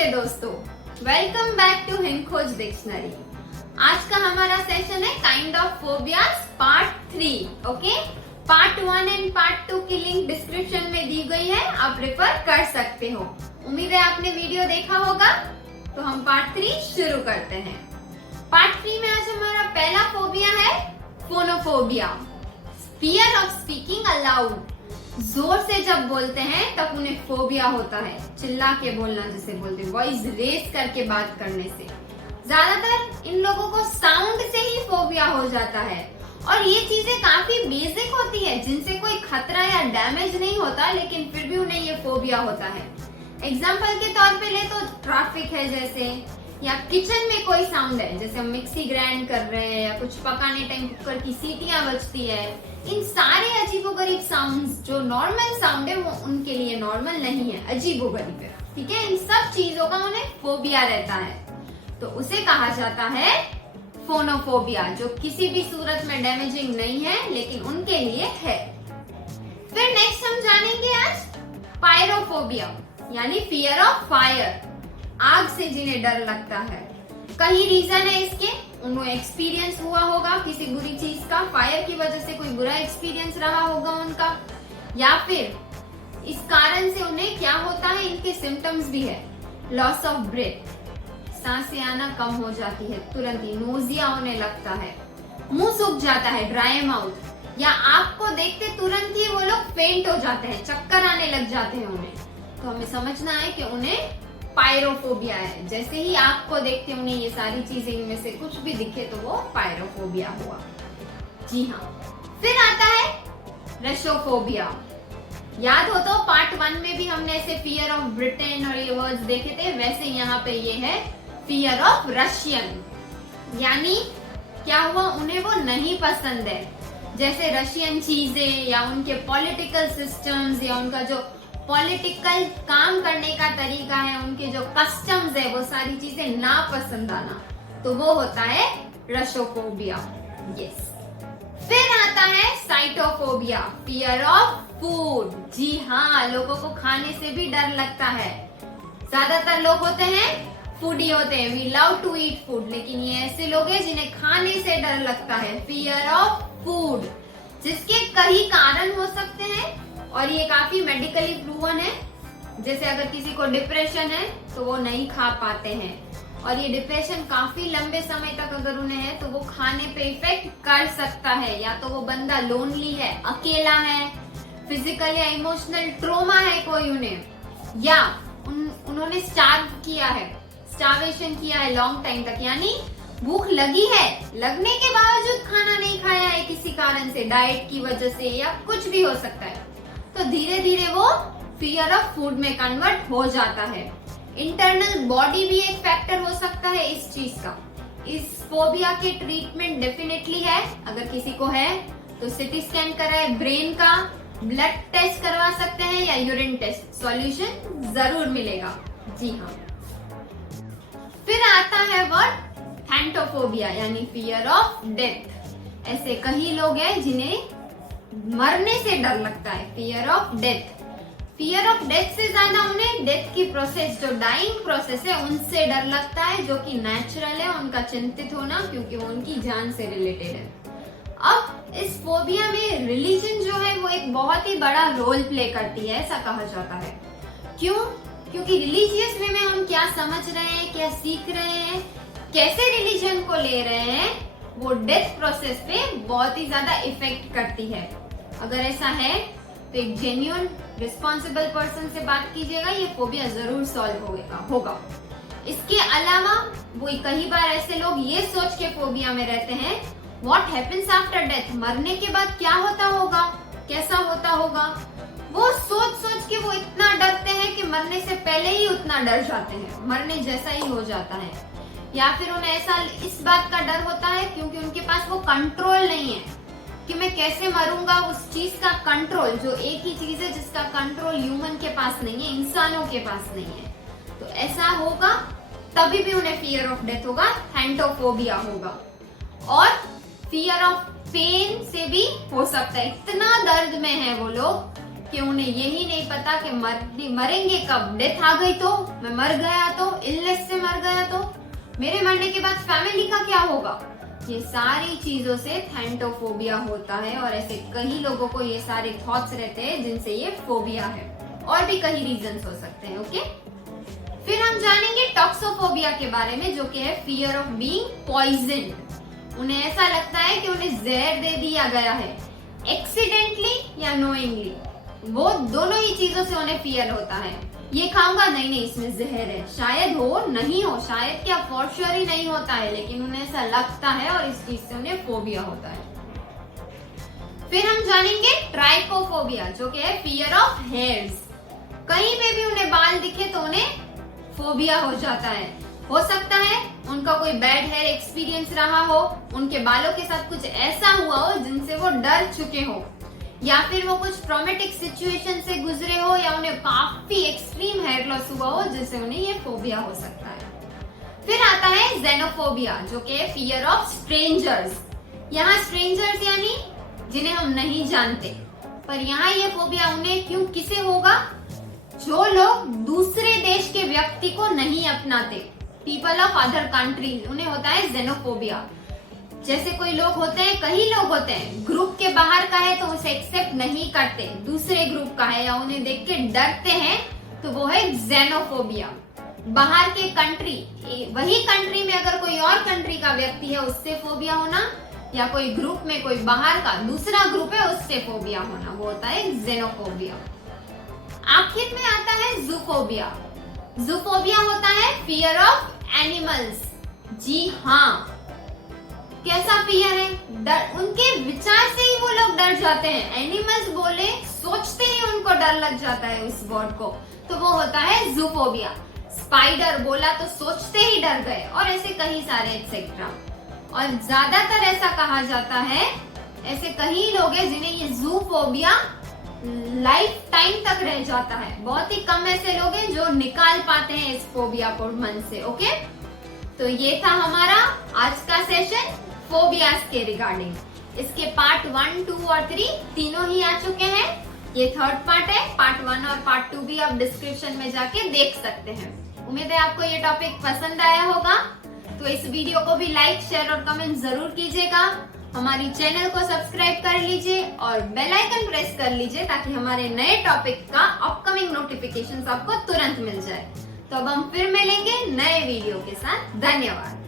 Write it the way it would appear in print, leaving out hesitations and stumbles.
नमस्ते दोस्तों, welcome back to Hind खोज डिक्शनरी। आज का हमारा सेशन है kind of phobias part 3। Okay, part 1 and part 2 की लिंक डिस्क्रिप्शन में दी गई है, आप रेफर कर सकते हो। उम्मीद है आपने वीडियो देखा होगा। तो हम पार्ट 3 शुरू करते हैं। पार्ट 3 में आज हमारा पहला फोबिया है phonophobia, fear of speaking allowed. जोर से जब बोलते हैं तब उन्हें फोबिया होता है, चिल्ला के बोलना जिसे बोलते हैं, वॉइस रेस करके बात करने से। ज्यादातर इन लोगों को साउंड से ही फोबिया हो जाता है और ये चीजें काफी बेसिक होती है जिनसे कोई खतरा या डैमेज नहीं होता, लेकिन फिर भी उन्हें ये फोबिया होता है। एग्जाम्पल के तौर पे ले तो ट्रैफिक है जैसे, या किचन में कोई साउंड है जैसे हम मिक्सी ग्राइंड कर रहे हैं या कुछ पकाने टाइम कुकर की सीटियां बजती है। इन सारे अजीबोगरीब साउंड्स जो नॉर्मल साउंड है वो उनके लिए नॉर्मल नहीं है, अजीबोगरीब है। ठीक है, इन सब चीजों का उन्हें फोबिया रहता है, तो उसे कहा जाता है फोनोफोबिया, जो किसी भी सूरत में डैमेजिंग नहीं है लेकिन उनके लिए है। फिर नेक्स्ट हम जानेंगे आज पायरोफोबिया, यानी फियर ऑफ फायर, आग से जिन्हें डर लगता है। कई रीजन है इसके, उन्हें एक्सपीरियंस हुआ होगा किसी बुरी चीज का, फायर की वजह से कोई बुरा एक्सपीरियंस रहा होगा उनका, या फिर इस कारण से उन्हें क्या होता है, इनके सिम्टम्स भी है। लॉस ऑफ ब्रेथ, सांसें आना कम हो जाती है तुरंत ही, नोजिया होने लगता है, मुंह सूख जाता है, ड्राई माउथ, या आपको देखते तुरंत ही वो लोग फेंट हो जाते हैं, चक्कर आने लग जाते हैं उन्हें। तो हमें समझना है कि उन्हें पायरोफोबिया है। जैसे ही आपको देखते उन्हें ये सारी चीजें इनमें से कुछ भी दिखे तो वो पायरोफोबिया हुआ। जी हाँ। फिर आता है रशोफोबिया। याद हो तो पार्ट 1 में भी हमने ऐसे फियर ऑफ ब्रिटेन और ये वर्ड्स देखे थे, वैसे यहाँ पे ये है फियर ऑफ रशियन। यानी क्या हुआ, उन्हें वो नहीं पसंद है, जैसे रशियन चीजें या उनके पॉलिटिकल सिस्टम्स या उनका जो पॉलिटिकल काम करने का तरीका है, उनके जो कस्टम्स है, वो सारी चीजें ना पसंद आना, तो वो होता है रशोफोबिया। यस। फिर आता है साइटोफोबिया, फियर ऑफ फूड। जी हाँ, लोगों को खाने से भी डर लगता है। ज्यादातर लोग होते हैं फूडी होते हैं, we love to eat food, लेकिन ये ऐसे लोग हैं जिन्हें खाने से डर लगता है, फियर ऑफ फूड, जिसके कई कारण हो सकते हैं और ये काफी मेडिकली प्रूवन है। जैसे अगर किसी को डिप्रेशन है तो वो नहीं खा पाते हैं, और ये डिप्रेशन काफी लंबे समय तक अगर उन्हें है तो वो खाने पे इफेक्ट कर सकता है। या तो वो बंदा लोनली है, अकेला है, फिजिकल या इमोशनल ट्रोमा है कोई उन्हें, या उन्होंने स्टार्व किया है, स्टार्वेशन किया है लॉन्ग टाइम तक, यानी भूख लगी है, लगने के बावजूद खाना नहीं खाया है किसी कारण से, डाइट की वजह से या कुछ भी हो सकता है, तो धीरे धीरे वो फियर ऑफ फूड में कन्वर्ट हो जाता है। इंटरनल बॉडी भी एक फैक्टर हो सकता है इस चीज का। इस फोबिया के ट्रीटमेंट डेफिनेटली है, अगर किसी को है तो सिटी स्कैन कराए ब्रेन का, ब्लड टेस्ट करवा सकते हैं या यूरिन टेस्ट, सॉल्यूशन जरूर मिलेगा। जी हाँ। फिर आता है वर्ड थैंटोफोबिया, यानी फियर ऑफ डेथ। ऐसे कई लोग हैं जिन्हें मरने से डर लगता है, fear of death. Fear of death से ज्यादा उन्हें डेथ की प्रोसेस, जो डाइंग प्रोसेस है, उनसे डर लगता है, जो कि नेचुरल है उनका चिंतित होना, क्योंकि वो उनकी जान से रिलेटेड है। अब इस फोबिया में रिलीजन जो है वो एक बहुत ही बड़ा रोल प्ले करती है, ऐसा कहा जाता है। क्यों? क्योंकि रिलीजियस वे में हम क्या समझ रहे हैं, क्या सीख रहे हैं, कैसे रिलीजन को ले रहे हैं, वो डेथ प्रोसेस पे बहुत ही ज्यादा इफेक्ट करती है। अगर ऐसा है तो एक जेन्युइन रिस्पॉन्सिबल पर्सन से बात कीजिएगा, ये फोबिया जरूर सॉल्व होगा। इसके अलावा वो कई बार ऐसे लोग ये सोच के फोबिया में रहते हैं, व्हाट हैपेंस आफ्टर डेथ, मरने के बाद क्या होता होगा, कैसा होता होगा, वो सोच के वो इतना डरते हैं कि मरने से पहले ही उतना डर जाते हैं, मरने जैसा ही हो जाता है। या फिर उन्हें ऐसा इस बात का डर होता है क्योंकि उनके पास वो कंट्रोल नहीं है कि मैं कैसे मरूंगा, उस चीज का कंट्रोल, जो एक ही चीज है जिसका कंट्रोल ह्यूमन के पास नहीं है, इंसानों के पास नहीं है। तो ऐसा होगा तभी भी उन्हें फियर ऑफ डेथ होगा, थैंटोफोबिया होगा। और फियर ऑफ पेन से भी हो सकता है, इतना दर्द में है वो लोग कि उन्हें यही नहीं पता कि मरेंगे कब, डेथ आ गई तो, मैं मर गया तो, इलनेस से मर गया तो, मेरे मरने के बाद फैमिली का क्या होगा। ये सारी चीजों से थैंटोफोबिया होता है और ऐसे कई लोगों को ये सारे थॉट्स रहते हैं जिनसे ये फोबिया है। और भी कई रीजंस हो सकते हैं। ओके, फिर हम जानेंगे टॉक्सोफोबिया के बारे में, जो कि है फियर ऑफ बीइंग पॉइजन्ड। उन्हें ऐसा लगता है कि उन्हें जहर दे दिया गया है, एक्सीडेंटली या नोइंगली। वो दोनों ही चीजों से उन्हें फियर होता है। ये खाऊंगा, नहीं इसमें जहर है, शायद हो नहीं हो, शायद क्या फॉर श्योर ही नहीं होता है, लेकिन उन्हें ऐसा लगता है और इस चीज से उन्हें फोबिया होता है। फिर हम जानेंगे ट्राइकोफोबिया, जो कि है फियर ऑफ हेयर्स। कहीं पे भी उन्हें बाल दिखे तो उन्हें फोबिया हो जाता है। हो सकता है उनका कोई बैड हेयर एक्सपीरियंस रहा हो, उनके बालों के साथ कुछ ऐसा हुआ हो जिनसे वो डर चुके हो, या फिर वो कुछ ट्रॉमेटिक सिचुएशन से गुजरे हो, या उन्हें काफी एक्सट्रीम हेयर लॉस हुआ हो जिससे उन्हें ये फोबिया हो सकता है। फिर आता है जेनोफोबिया, जो कि फियर ऑफ स्ट्रेंजर्स। यहाँ स्ट्रेंजर्स यानी जिन्हें हम नहीं जानते, पर यहाँ ये फोबिया उन्हें क्यों किसे होगा, जो लोग दूसरे देश के व्यक्ति को नहीं अपनाते, पीपल ऑफ अदर कंट्रीज, उन्हें होता है जेनोफोबिया। जैसे कोई लोग होते हैं, कई लोग होते हैं, ग्रुप के बाहर का है तो उसे एक्सेप्ट नहीं करते, दूसरे ग्रुप का है या उन्हें देख के डरते हैं, तो वो है जेनोफोबिया। बाहर के कंट्री, वही कंट्री में अगर कोई और कंट्री का व्यक्ति है उससे फोबिया होना, या कोई ग्रुप में कोई बाहर का दूसरा ग्रुप है उससे फोबिया होना, वो होता है जेनोफोबिया। आखिर में आता है जूफोबिया। जूफोबिया होता है फियर ऑफ एनिमल्स। जी हाँ, कैसा फियर है, डर, उनके विचार से ही वो लोग डर जाते हैं। एनिमल्स बोले, सोचते ही उनको डर लग जाता है उस वर्ड को, तो वो होता है जूफोबिया। स्पाइडर बोला तो सोचते ही डर गए, और ऐसे कई सारे एक्सेट्रा। और ज्यादातर ऐसा कहा जाता है, ऐसे कई लोग हैं जिन्हें ये जूफोबिया लाइफ टाइम तक रह जाता है। बहुत ही कम ऐसे लोग हैं जो निकाल पाते हैं इस फोबिया को मन से। ओके, तो ये था हमारा आज का सेशन फोबियाज के रिगार्डिंग। इसके पार्ट 1, 2 और 3 तीनों ही आ चुके हैं। ये थर्ड पार्ट है। पार्ट 1 और पार्ट 2 भी आप डिस्क्रिप्शन में जाके देख सकते हैं। उम्मीद है आपको ये टॉपिक पसंद आया होगा, तो इस वीडियो को भी लाइक, शेयर और कमेंट जरूर कीजिएगा। हमारी चैनल को सब्सक्राइब कर लीजिए और बेल आइकन प्रेस कर लीजिए ताकि हमारे नए टॉपिक का अपकमिंग नोटिफिकेशंस आपको तुरंत मिल जाए। तो अब हम फिर मिलेंगे नए वीडियो के साथ। धन्यवाद।